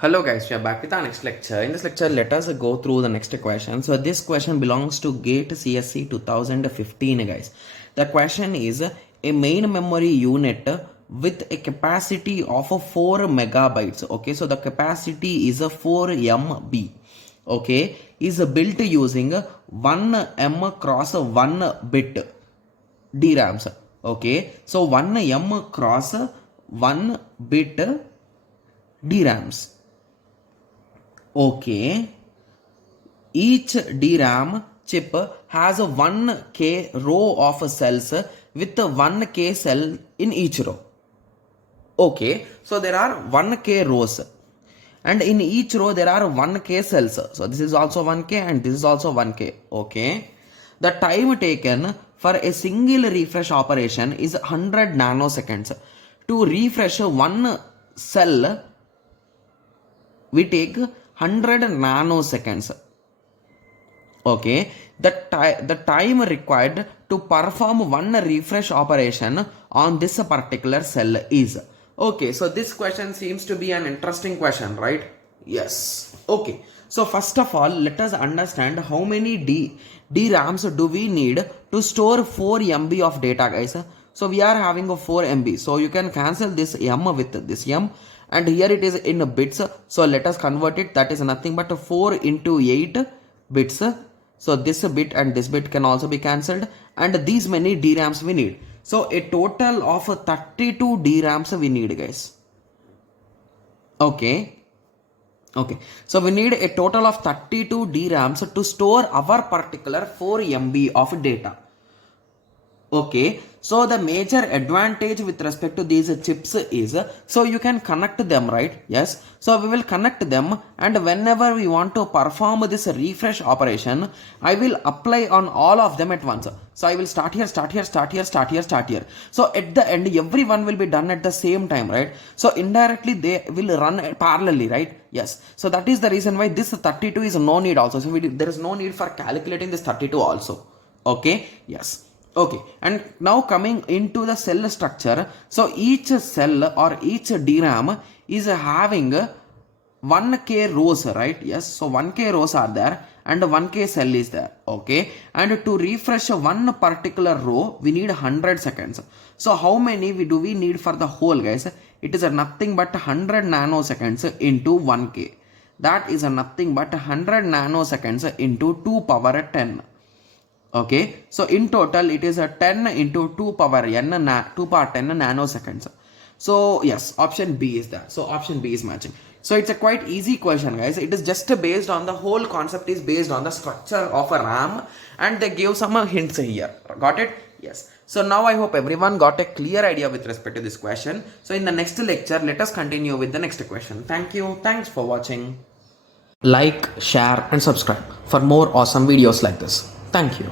Hello guys, we are back with our next lecture. In this lecture, let us go through the next question. So this question belongs to GATE CSE 2015 guys. The question is a main memory unit with a capacity of 4 megabytes. Okay, so the capacity is 4 MB. Okay, is built using 1 M cross 1 bit DRAMs. Okay, so 1 M cross 1 bit DRAMs. Okay, each DRAM chip has a 1K row of cells with a 1K cell in each row. Okay, so there are 1K rows and in each row there are 1K cells. So this is also 1K and this is also 1K. Okay, the time taken for a single refresh operation is 100 nanoseconds. To refresh one cell, we take 100 nanoseconds. Okay, the time required to perform one refresh operation on this particular cell is. Okay, so this question seems to be an interesting question, right? Yes. Okay, so first of all, let us understand how many DRAMs do we need to store 4 MB of data, guys. So we are having a 4 MB, so you can cancel this M with this M, and here it is in bits, so let us convert it. That is nothing but 4 into 8 bits. So this bit and this bit can also be cancelled, and these many DRAMs we need. So a total of 32 DRAMs we need, guys. Okay, so we need a total of 32 DRAMs to store our particular 4 MB of data. Okay, so the major advantage with respect to these chips is, so you can connect them, right? Yes, so we will connect them, and whenever we want to perform this refresh operation, I will apply on all of them at once. So I will start here, start here, start here, start here, start here. So at the end, everyone will be done at the same time, right? So indirectly they will run parallelly, right? Yes, so that is the reason why this 32 is no need also. So there is no need for calculating this 32 also. Okay, yes. Okay, and now coming into the cell structure, so each cell or each DRAM is having 1K rows, right? Yes, so 1K rows are there and 1K cell is there. Okay, and to refresh one particular row, we need 100 seconds. So how many do we need for the whole, guys? It is nothing but 100 nanoseconds into 1K. That is nothing but 100 nanoseconds into 2 power 10. Okay, so in total it is a 10 into 2 power n 2 power 10 nanoseconds. So yes, option B is that. So option B is matching. So it's a quite easy question, guys. It is just based on the whole concept is based on the structure of a RAM, and they give some hints here. Got it? Yes. So now I hope everyone got a clear idea with respect to this question. So in the next lecture, let us continue with the next question. Thank you. Thanks for watching. Like, share and subscribe for more awesome videos like this. Thank you.